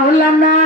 বললাম না